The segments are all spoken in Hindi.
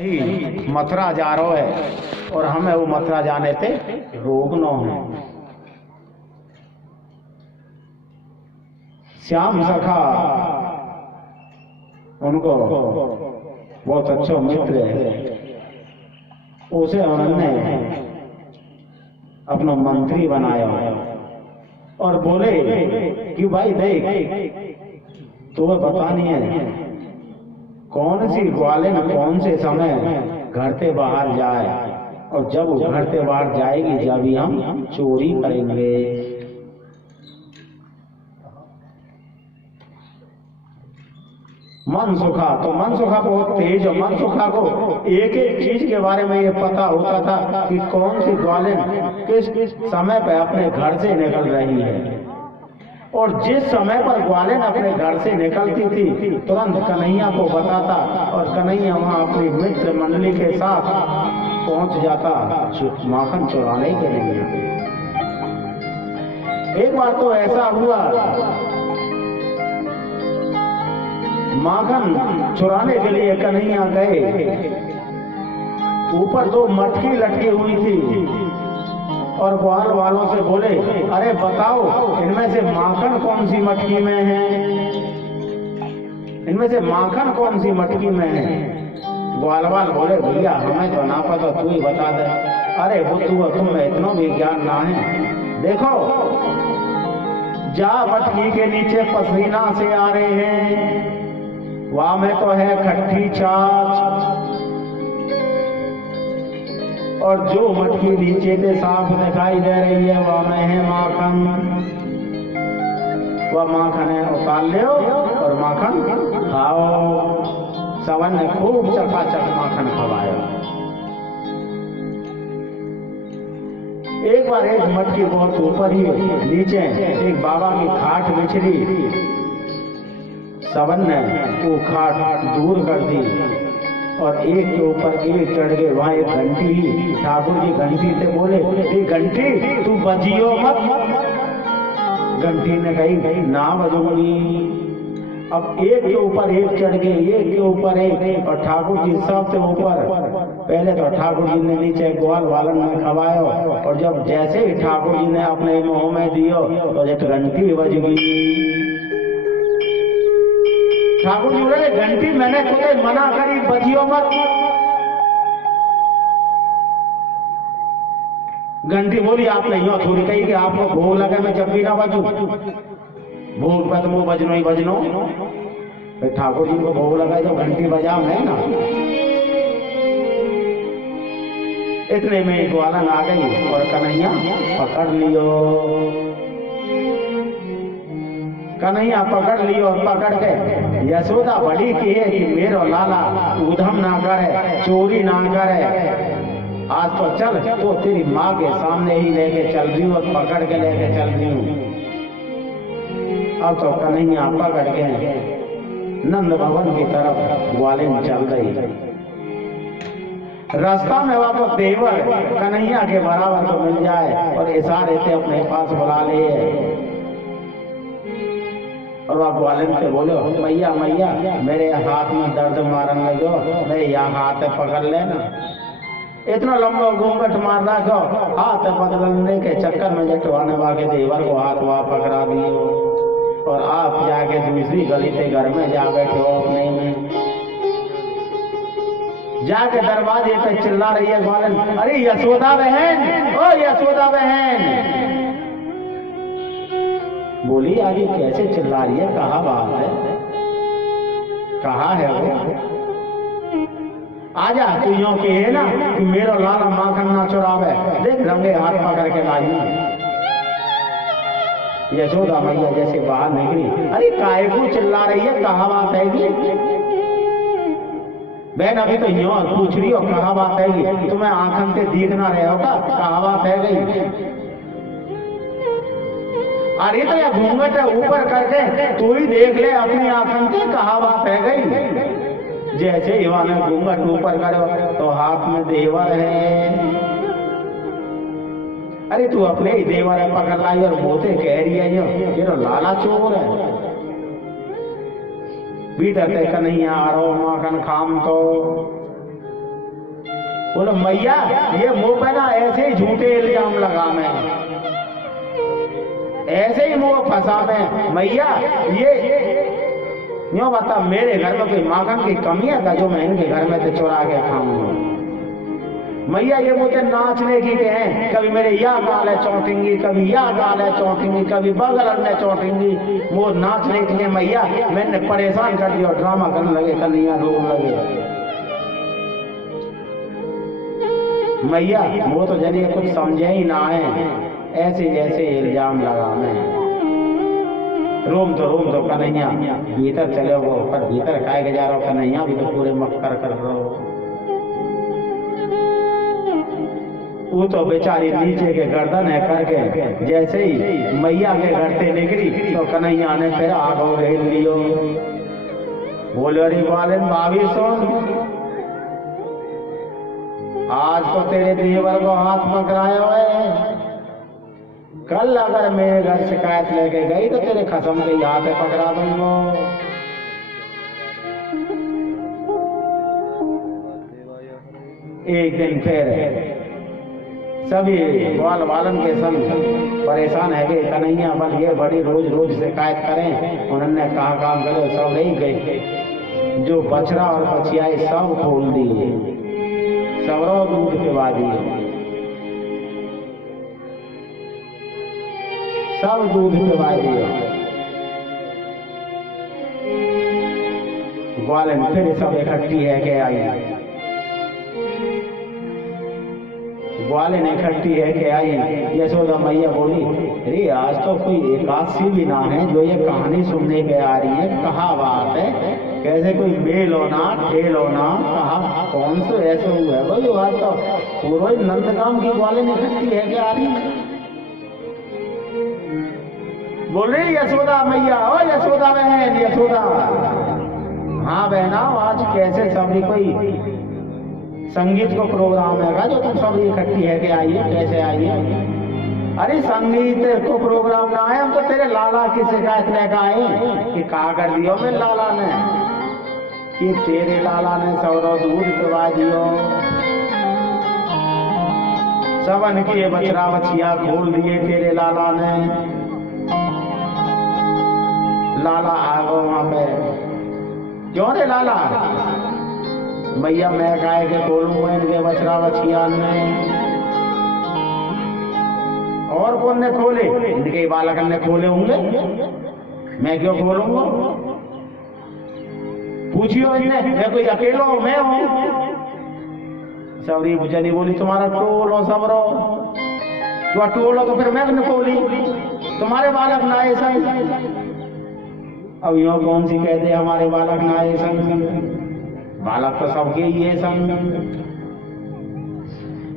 मथुरा जा रहो है और हमें वो मथुरा जाने ते रोकनो है। श्याम सखा उनको बहुत अच्छा मित्र है, उसे उन्होंने अपना मंत्री बनाया और बोले कि भाई देख तुम्हें बतानी है कौन सी ग्वालिन कौन से समय घर से बाहर जाए, और जब वो घर से बाहर जाएगी जब ही हम चोरी करेंगे। मनसुखा तो मनसुखा बहुत तेज है। मनसुखा को एक एक चीज के बारे में ये पता होता था कि कौन सी ग्वालिन किस किस समय पे अपने घर से निकल रही है, और जिस समय पर ग्वालिन अपने घर से निकलती थी तुरंत कन्हैया को बताता और कन्हैया वहां अपनी मित्र मंडली के साथ पहुंच जाता माखन चुराने के लिए। एक बार तो ऐसा हुआ, माखन चुराने के लिए कन्हैया गए, ऊपर दो मटकी लटकी हुई थी और ग्वाल वालों से बोले अरे बताओ इनमें से माखन कौन सी मटकी में है, इनमें से माखन कौन सी मटकी में है। ग्वाल वाल बोले भैया हमें तो ना पता, तू ही बता दे। अरे वो तुम्हें इतना भी ज्ञान ना है, देखो जा मटकी के नीचे पसीना से आ रहे हैं वहां में तो है खट्टी छाछ, और जो मटकी नीचे से साफ दिखाई दे रही है वह में है माखन। वह माखन है, उतार लो और माखन खाओ। सवन ने खूब चकाचक माखन खवाया। एक बार एक मटकी बहुत ऊपर ही नीचे एक बाबा की खाट बिछड़ी, सवन ने वो खाट दूर कर दी और एक के ऊपर एक चढ़ गए। वहां एक घंटी, ठाकुर जी घंटी से बोले ये घंटी तू बजियो मत। घंटी ने कही ना बजूंगी। अब एक के ऊपर एक चढ़ गए, एक के ऊपर एक, और ठाकुर जी सबसे ऊपर। पहले तो ठाकुर जी ने नीचे ग्वाल वालन में खवाया, और जब जैसे ही ठाकुर जी ने अपने मुंह में दियो तो एक घंटी बज गई। ठाकुर जी बोले घंटी मैंने तुम्हें मना करी बजियो मत। घंटी बोली आपने यूं थोड़ी कही कि आपको भोग लगे मैं जब भी ना बजू, भोग पर तो बजनो ही बजनो। ठाकुर जी को भोग लगा जो घंटी बजाओ है ना। इतने में ग्वालन आ गई और कन्हैया पकड़ लियो। कन्हैया पकड़ लियो और पकड़ के यशोदा बड़ी की है कि मेरो लाला उधम ना करे, चोरी ना करे, आज तो चल तो तेरी माँ के सामने ही लेके चल रही हूँ और पकड़ के लेके चल रही हूँ। अब तो कन्हैया पकड़ के नंद भवन की तरफ ग्वालिन चल गई। रास्ता में वहां तो देवर कन्हैया के बराबर तो मिल जाए और इशारे से अपने पास बुला ले, और वह ग्वालिन से बोलो मैया मैया मेरे हाथ में दर्द मारने लगो, मैं यहाँ हाथ पकड़ लेना। इतना लंबा घूंघट मार रखो, हाथ पकड़ने के चक्कर में जटवाने वाले देवर को हाथ वहां पकड़ा दियो, और आप जाके दूसरी गली से घर में जा बैठे हो अपने में। जाके दरवाजे पे चिल्ला रही है ग्वालिन अरे यशोदा बहन, ओ यशोदा बहन। बोली आगे कैसे चिल्ला रही है, कहाँ बात है, कहाँ है वो। आजा तू यूं के है ना कि मेरा लाला माखन ना चुरावे, देख रंगे हाथ पकड़ के लाई। यशोदा मैया जैसे बाहर निकली, अरे काहे को चिल्ला रही है, कहाँ बात है बहन, अभी तो यूं पूछ रही हो कहाँ बात है, तुम्हें आंखन से देखना रहे होगा कहाँ बात है गई। अरे तो यह घूंघट ऊपर करके तू ही देख ले अपनी आंखन से कहाँ बात है गई। जैसे इवा ने घूंघट ऊपर करो तो हाथ में देवर है। अरे तू अपने ही देवर है पकड़ लाई और मोते कह रही है ये तो लाला चोर है। भीतर से कन्हैया आ रहो माखन खाम तो बोलो मैया ये मुंह पे ना ऐसे ही झूठे इल्जाम लगा मैं, ऐसे ही मुंह फंसा मैं मैया। ये यूं बता मेरे घर में कोई माखन की कमी है का जो मैं इनके घर में से चुरा के खाऊंगा? मैया ये मुझे नाचने की कहें, कभी मेरे या गाल है चौंटेंगी, कभी या गाल है चौंटेंगी, कभी बगल में चौंटेंगी, वो नाचने के लिए मैया मैंने परेशान कर दिया और ड्रामा करने लगे, कन्हैया रोने लगे। मैया वो तो जरिए कुछ समझे ही ना है, ऐसे जैसे इल्जाम लगा मैं। रोम तो कन्हैया भीतर चले हो, पर भीतर खाए के जा रहा हो कन्हैया भी तो पूरे मक्कर कर रहे हो। वो तो बेचारी नीचे के गर्दन है करके जैसे ही मैया के घर से निकली तो कन्हैया ने फिर आगो रेल लियो। बोलो अरे वालिन भाभी सुन, आज तो तेरे देवर को हाथ पकड़ाया है, कल अगर मेरे घर शिकायत लेके गई तो तेरे खसम के हाथ पकड़ा दूंगा। एक दिन फिर सभी ग्वाल वालन के संग परेशान है गए कन्हैया बन ये बड़ी रोज शिकायत करें, उन्होंने कहा काम करे सब नहीं गए, जो बछड़ा और बछियाए सब खोल दिए, सबरो दूध पिवा दिए, सब दूध पिवा दिए। ग्वालन फिर सब इकट्ठी है के आई, ग्वालिन इकट्ठी है के आई। यशोदा मैया बोली अरे आज तो कोई एकादशी भी ना है जो ये कहानी सुनने के आ रही है, कहा बात है, कैसे कोई मेल होना ठेल होना, कहा कौन से ऐसे हुआ है भाई, आज तो पूर्व नंदगाम की ग्वालिन इकट्ठी है के आ रही है। बोल रही यशोदा मैया, ओ यशोदा बहन यशोदा, हाँ बहना आज कैसे सभी कोई संगीत को प्रोग्राम है जो तुम सब इकट्ठी है कि आइए, कैसे आइए? अरे संगीत को प्रोग्राम ना आए, हम तो तेरे लाला की शिकायत लेकर आए कि कहा कर दियो मेरे लाला ने कि तेरे लाला ने सौरव दूध पिवा दियो, सबन के बछड़ा बछिया खोल दिए तेरे लाला ने। लाला आ गो वहां पे, क्यों रे लाला? मैया मैं गाय के खोलूंगा इनके बछड़ा बछिया ने, और कौन ने खोले? इनके बालक ने खोले होंगे, मैं क्यों खोलूंगा? पूछियो इनने, मैं कोई अकेलो मैं हूं? सबरी जनी बोली तुम्हारा टोल हो सबरो, तो टोल हो तो फिर मैं न खोली, तुम्हारे बालक ना ऐसा। अब यो कौन सी कहते हमारे बालक ना ऐसा, बालक तो सबके ही है संग।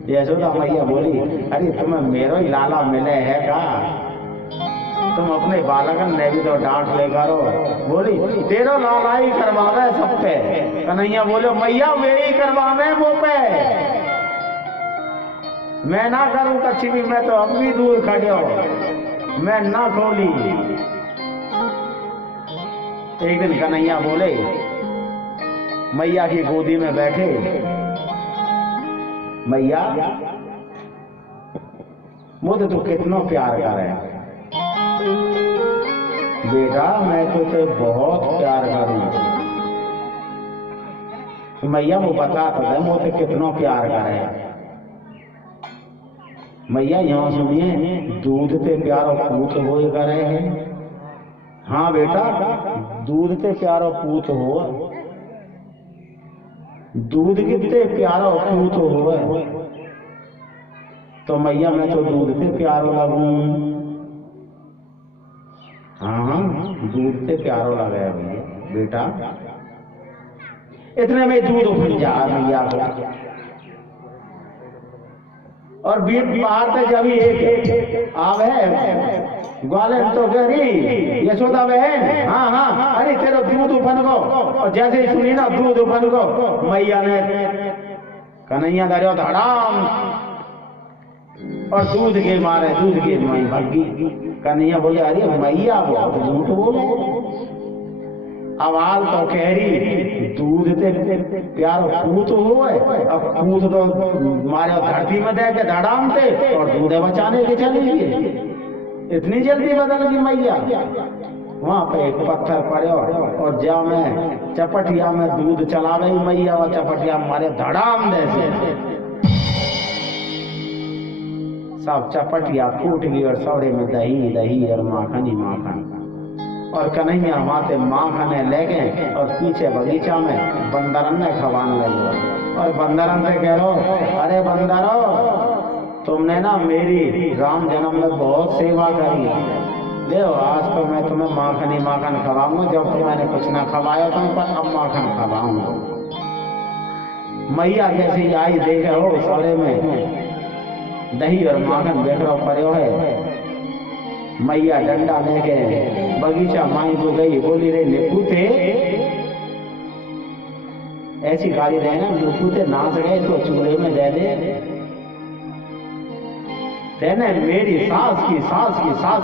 यशोदा मैया बोली अरे तुम्हें मेरो ही लाला मिले है का, तुम अपने बालकन ने भी तो डांट ले करो। बोली तेरा लाला ही करवावे सब पे। कन्हैया बोलो मैया वे ही करवावे वो पे, मैं ना करूं कच्ची भी, मैं तो अब भी दूर खड़े, मैं ना खोली। एक दिन कन्हैया बोले मैया की गोदी में बैठे, मैया मुझे तो कितना प्यार करे बेटा, मैं तो ते बहुत प्यार करूं। मैया वो बता तो दे मुझे कितना प्यार करे। मैया यहाँ सुनिए, दूध ते प्यारो पूत हो करे है। हाँ बेटा दूध ते प्यारो पूत हो, दूध कितने प्यारा पूत हो, तो मैया मैं तो दूध से प्यारो लगूं। हाँ दूध से प्यारो लगे बेटा। इतने में दूध उठ जा मैया को, और बीच बाहर से जब एक आवे ग्वालिन तो गरी यशोदा बहन, हाँ हाँ अरे तेरा दूध बन गो, और जैसे ही सुनी ना दूध बन गो, मैया ने कन्हैया धरो धड़ाम, और दूध के मारे दूध के मई भगी। कन्हैया बोले अरे मैया बहुत झूठ बोले, अवाल तो कह रही दूध ते प्यारो पूत हो अब पूत तो मारे धरती में दे के धड़ाम थे और दूध बचाने के चली गई। इतनी जल्दी बदल गई मैया। वहां पे एक पत्थर पड़ो और जा में चपटिया में दूध चला गई मैया और चपटिया मारे धड़ाम दे से सब चपटिया फूट गई और सौरे में दही दही और माखन ही माखन। और कन्हैया माते माखने ले गए और पीछे बगीचा में बंदरन ने खवान लगे और बंदरन से कह रो अरे बंदरो तुमने ना मेरी राम जन्म में बहुत सेवा करी, देखो आज तो मैं तुम्हें माखन ही माखन खवाऊंगा, जब तुम्हें कुछ ना खवाया तो पर अब माखन खवाऊंगा। मैया जैसे आई देखे हो सौरे में दही और माखन देख रहा पड़े है। मैया डंडा लेके बगीचा माई को गई, बोली रे निपुते ऐसी गाली रहे ना निपुते नाच गए तो चूल्हे में दे दे तेने मेरी सास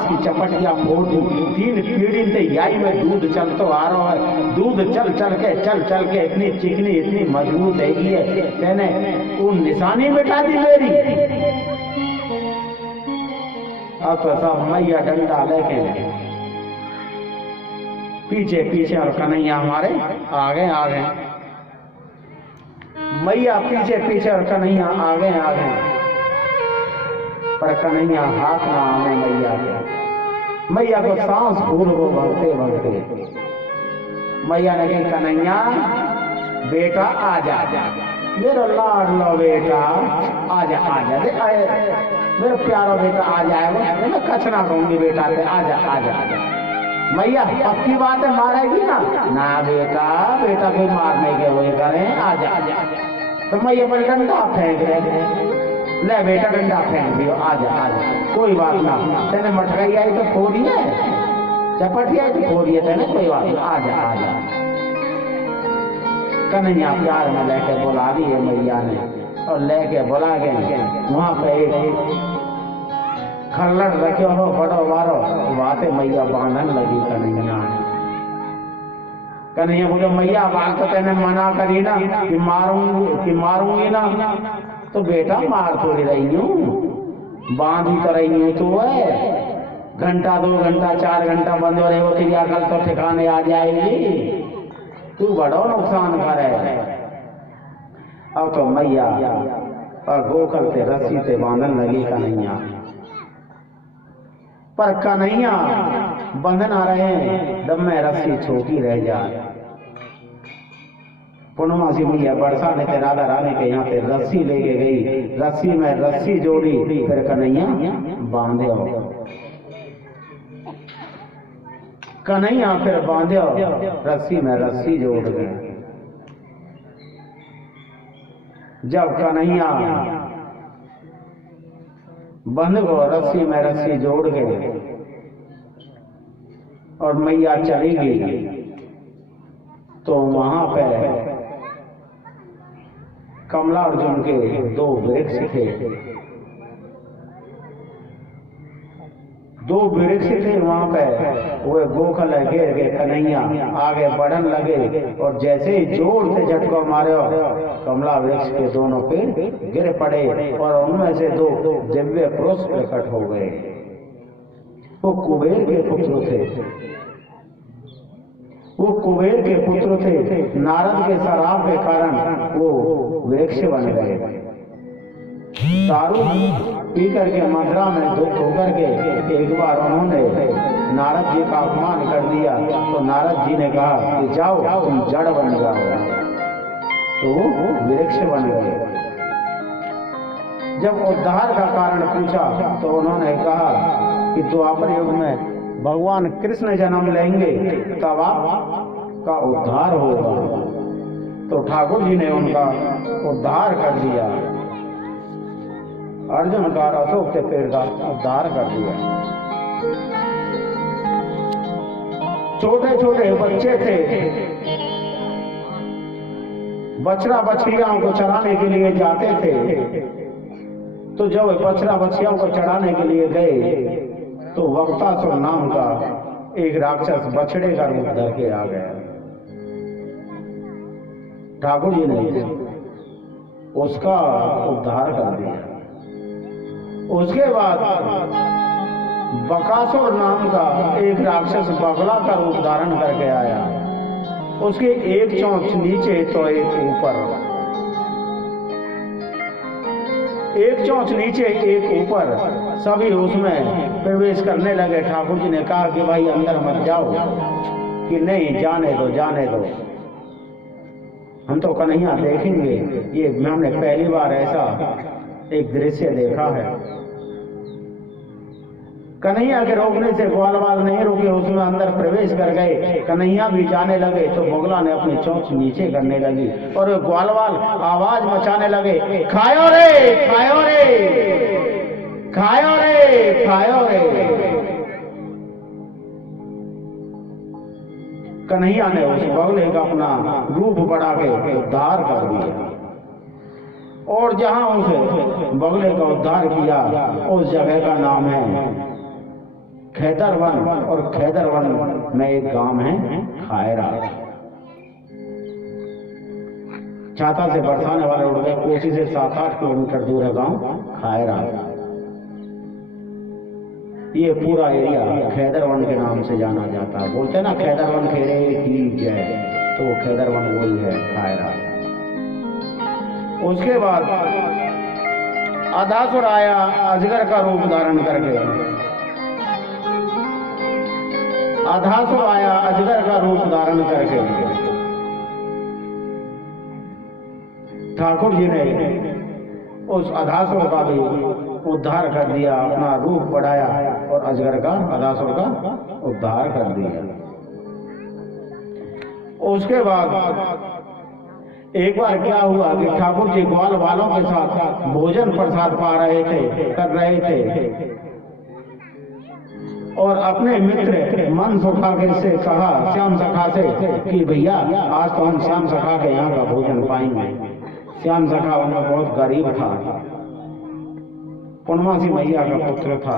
की चपटिया फोड़ दी। 3 पीढ़ी से याई में दूध चलतो आ रहा है, दूध चल के इतनी चिकनी इतनी मजबूत है तेने वो निशानी मिटा दी मेरी। अब तो सब मैया डंडा लेके पीछे और कन्हैया हमारे आगे मैया पीछे और कन्हैया आगे पर कन्हैया हाथ ना आने मैया के। मैया को सांस फूल को भरते मैया ने कही कन्हैया बेटा आजा मेरा लाडला बेटा आजा दे मेरा प्यारा बेटा आ जाएगा, मैं कचना कहूंगी बेटा से आजा। मैया पक्की बात है मारेगी ना बेटा कोई मारने के वही करें आजा। तो मैया पर डंडा फेंक रहे ले बेटा डंडा फेंक दियो आजा कोई बात ना तेने मटकाई आई तो फोड़ी है, चपटी आई तो फोड़ी है तेने कोई बात ना आजा। कन्हैया प्यार में लेके बुला दी है मैया ने और लेके बुला गए। वहां पे एक खल्लड़ रखे हो बड़ो वारो बातें मैया बांधन लगी कन्हैया बोले मैया बात तो तेने मना करी ना कि मारूंगी ना तो बेटा मार थोड़ी रही हूँ बांध ही तो रही हूँ तो है घंटा 2 घंटा 4 घंटा बंद हो रहे हो तेरी अकल तो ठिकाने आ जाएगी, तू बड़ो नुकसान करे। अब तो मैया और गोकल से रस्सी से बांधन लगी कन्हैया, पर कन्हैया बंधन आ रहे हैं दम में रस्सी छोटी रह जाए। पूर्णमासी मैया बरसा ने राधा रानी के यहाँ पे रस्सी लेके गई, रस्सी में रस्सी जोड़ी फिर कन्हैया बांधे हो। कन्हैया फिर बांधे हो रस्सी में रस्सी जोड़ गए। जब कन्हैया बंध गो रस्सी में रस्सी जोड़ गए और मैया चली गई तो वहां पे कमला अर्जुन के 2 वृक्ष थे। 2 वृक्ष थे वहां पे वो गोखल घेर के कन्हैया आगे बढ़न लगे और जैसे ही जोर से झटका मारे कमला वृक्ष के दोनों पेड़ गिर पड़े और उनमें से 2 दिव्य पुरुष प्रकट हो गए। वो कुबेर के पुत्र थे, वो कुबेर के पुत्र थे। नारद के शराब के कारण वो वृक्ष बन गए। दारू पी करके मथुरा में दुख होकर के एक बार उन्होंने नारद जी का अपमान कर दिया तो नारद जी ने कहा कि जाओ तुम जड़ बन जाओ, तो वृक्ष बन गए। जब उद्धार का कारण पूछा तो उन्होंने कहा कि द्वापर युग में भगवान कृष्ण जन्म लेंगे तब आपका उद्धार होगा। तो ठाकुर जी ने उनका उद्धार कर दिया, अर्जुन का अशोक के पेड़ का उद्धार कर दिया। छोटे छोटे बच्चे थे, बछड़ा बछड़ियाओं को चराने के लिए जाते थे। तो जब बछड़ा बछड़ियों को चढ़ाने के लिए गए तो वक्तासुर नाम का एक राक्षस बछड़े का रूप धर के आ गया। ठाकुर जी ने उसका उद्धार कर दिया। उसके बाद बकासुर नाम का एक राक्षस बगला का रूप धारण करके आया। उसके एक चोंच नीचे तो एक ऊपर, एक चोंच नीचे एक ऊपर, सभी उसमें प्रवेश करने लगे। ठाकुर जी ने कहा कि भाई अंदर मत जाओ, कि नहीं जाने दो जाने दो, हम तो कन्हैया देखेंगे। ये हमने पहली बार ऐसा एक दृश्य देखा है। कन्हैया के रोकने से ग्वालवाल नहीं रुके, उसमें अंदर प्रवेश कर गए। कन्हैया भी जाने लगे तो बगुला ने अपनी चोंच नीचे करने लगी और ग्वालवाल आवाज मचाने लगे, खायो रे खायो रे खायो रे खायो रे। कन्हैया ने उस बगुले का अपना रूप बढ़ा के उद्धार कर दिया और जहां उस बगुले का उद्धार किया उस जगह का नाम है खैदरवन, और खैदरवन में एक गांव है खायरा। छाता से बरसाने वाले उड़ गए, कोसी से 7-8 किलोमीटर दूर है गांव खायरा। ये पूरा एरिया खैदरवन के नाम से जाना जाता है। बोलते हैं ना खैदरवन खेरे की जय, तो वो खैदरवन वही है खायरा। उसके बाद अधासुर आया अजगर का रूप धारण करके। अधासुर आया अजगर का रूप धारण करके। ठाकुर जी ने उस अधासुर का भी उद्धार कर दिया, अपना रूप बढ़ाया और अजगर का, अधासुर का उद्धार कर दिया। उसके बाद एक बार क्या हुआ कि ठाकुर जी ग्वाल वालों के साथ भोजन प्रसाद पा रहे थे, कर रहे थे, और अपने मित्र मन सुखा के से कहा, श्याम सखा से, कि भैया आज तो हम श्याम सखा के यहाँ का भोजन पाएंगे। श्याम सखा उनमें बहुत गरीब था, पूर्णमासी मैया का पुत्र था।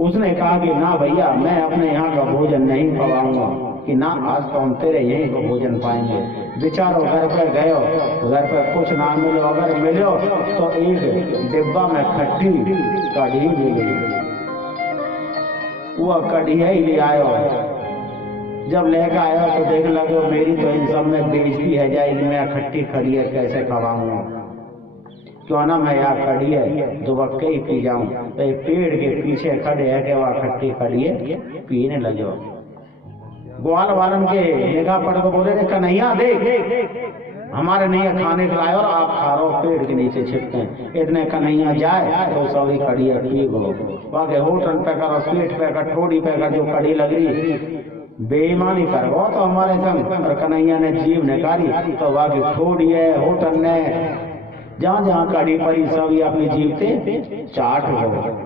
उसने कहा कि ना भैया मैं अपने यहाँ का भोजन नहीं पवाऊंगा, कि ना आज तो हम तेरे यहीं को भोजन पाएंगे। बेचारो घर पे गए, घर पे कुछ ना मिलो, अगर मिलो तो एक डिब्बा में खट्टी कढ़ी मिली, वो कढ़ी ही ले आयो। जब लेकर आयो तो देख लगे मेरी तो इन सब में बेइज्जती है जाएगी, मैं खट्टी खड़ी है कैसे खवाऊंगा, क्यों ना मैं यहाँ खड़ी है दुबक्के ही पी जाऊं। तो एक पेड़ के पीछे खड़े है कि वह खट्टी खड़ी है, पीने लगो। ग्वाल वालन के निगाह पड़ को बोले, कन्हैया देख हमारे नहीं खाने खिलाए और आप खा रहे हो पेड़ के नीचे छिपके। इतने कन्हैया जाए तो सभी कड़ी पी गो, वहाँ होटल पे करो, पेट पे कर, ठोड़ी पे कर, जो कड़ी लग रही बेईमानी कर वो तो हमारे संग। और कन्हैया ने जीव निकाली तो वहाँ की ठोड़ी है, होटल ने जहाँ जहाँ कड़ी पड़ी सभी अपनी जीव से चाट हो।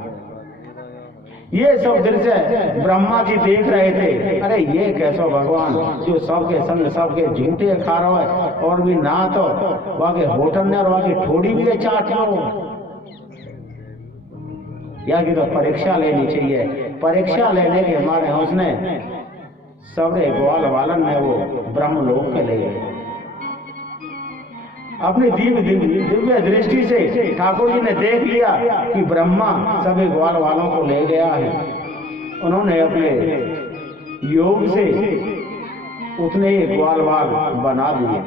ये सब दृश्य ब्रह्मा जी देख रहे थे। अरे ये कैसा भगवान जो सबके संग सबके झूठे खा रहा है, और भी ना तो वहाँ के होटल ने और वहाँ की ठोड़ी भी चाट लो। या की तो परीक्षा लेनी चाहिए। परीक्षा लेने के हमारे उसने सबरे ग्वाल वालन ने वो ब्रह्म लोक के ले गए। अपनी दिव्य दृष्टि से ठाकुर जी ने देख लिया कि ब्रह्मा सभी ग्वाल वालों को ले गया है। उन्होंने अपने योग से उतने ही ग्वाल वाल बना दिए।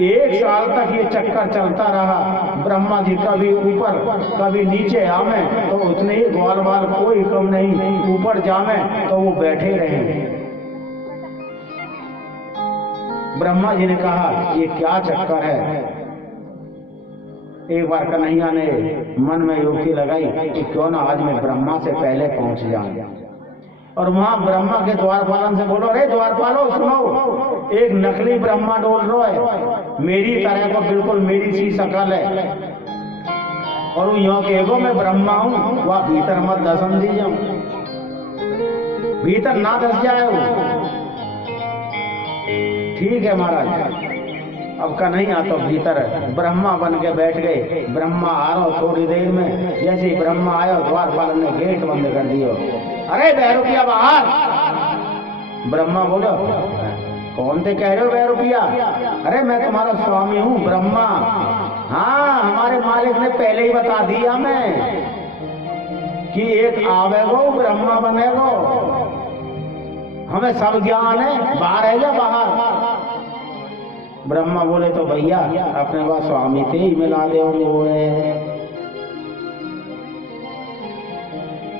1 साल तक ये चक्कर चलता रहा। ब्रह्मा जी कभी ऊपर कभी नीचे आवे तो उतने ही ग्वाल वाल, कोई कम नहीं। ऊपर जावे तो वो बैठे रहे। ब्रह्मा जी ने कहा ये क्या चक्कर है। एक बार कन्हैया ने मन में युक्ति लगाई कि क्यों ना आज मैं ब्रह्मा से पहले पहुंच जाऊं। और वहां ब्रह्मा के द्वारपालन से बोलो, अरे द्वारपालो सुनो, एक नकली ब्रह्मा डोल रहा है, मेरी तरह को बिल्कुल मेरी सी शकल है, और यो के एगो मैं ब्रह्मा हूं, वह भीतर मत दसन दी जाऊं, भीतर ना दस जाए। ठीक है महाराज। अब कन्हैया तो भीतर ब्रह्मा बन के बैठ गए। ब्रह्मा आ रहा थोड़ी देर में, जैसे ही ब्रह्मा आया द्वारपाल ने गेट बंद कर दियो। अरे 10 रुपया बाहर, ब्रह्मा बोलो कौन थे कह रहे हो 2 रुपया? अरे मैं तुम्हारा स्वामी हूँ ब्रह्मा। हाँ हमारे मालिक ने पहले ही बता दिया मैं कि एक आवेगो ब्रह्मा बनेगो। हमें सब ज्ञान है, बाहर है या बाहर? ब्रह्मा बोले तो भैया अपने पास स्वामी थे ही मिला दे हुए।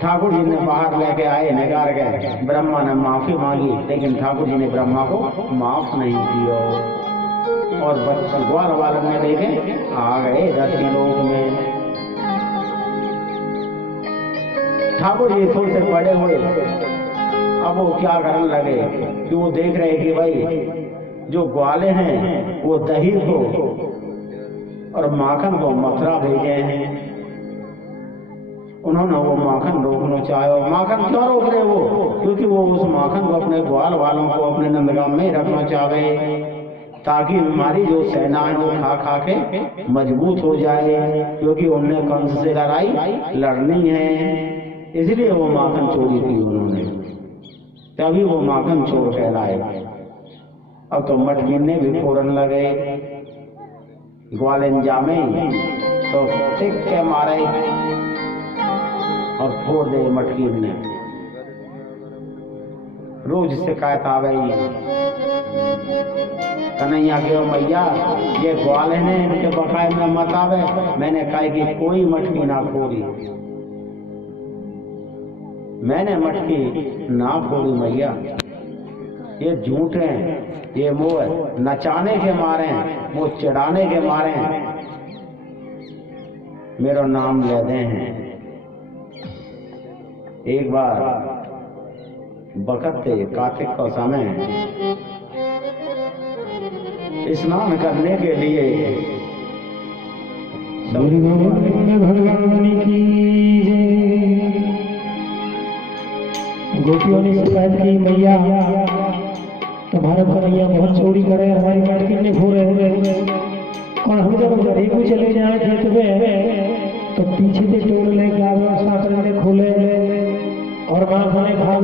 ठाकुर जी ने बाहर लेके आए, निकाल गए। ब्रह्मा ने माफी मांगी, लेकिन ठाकुर जी ने ब्रह्मा को माफ नहीं किया। और बच्चे ग्वाल वालों ने देखे आ गए धरती लोक में। ठाकुर जी थोड़े से बड़े हुए, अब वो क्या करने लगे कि वो देख रहे कि भाई जो ग्वाले हैं वो दही को और माखन को मथुरा भेजे हैं। उन्होंने वो माखन रोकना चाहे। और माखन क्यों रोक रहे वो? क्योंकि वो उस माखन को अपने ग्वाल वालों को अपने नंदगाम में रखना चाहे, ताकि हमारी जो सेना है वो खा खा के मजबूत हो जाए, क्योंकि उनने कंस से लड़ाई लड़नी है। इसलिए वो माखन चोरी की उन्होंने, तभी वो माखन चोर कहलाए। अब तो मटकी ने भी फोड़न लगे ग्वालन जामे, तो टिक के मारे और फोड़ दे मटकी ने। रोज शिकायत आ गई कन्हैया के मैया ये ग्वाल ने इनके बकाए में मत आवे। मैंने कहा कि कोई मटकी ना फोड़ी, मैंने मटकी ना फोड़ी मैया। ये झूठ है, ये मोह नचाने के मारे हैं, वो चिढ़ाने के मारे हैं, मेरा नाम ले दे हैं। एक बार बकते कार्तिक का समय स्नान करने के लिए भगवान की गोपियों ने शिकायत की मैया तुम्हारे भैया बहुत चोरी करे, हमारी मटकी ने फोड़े और हम जब घरे को चले जाए खेत में तो पीछे से टोल लेके आवे, साकरे ने खोले और माँ ने खा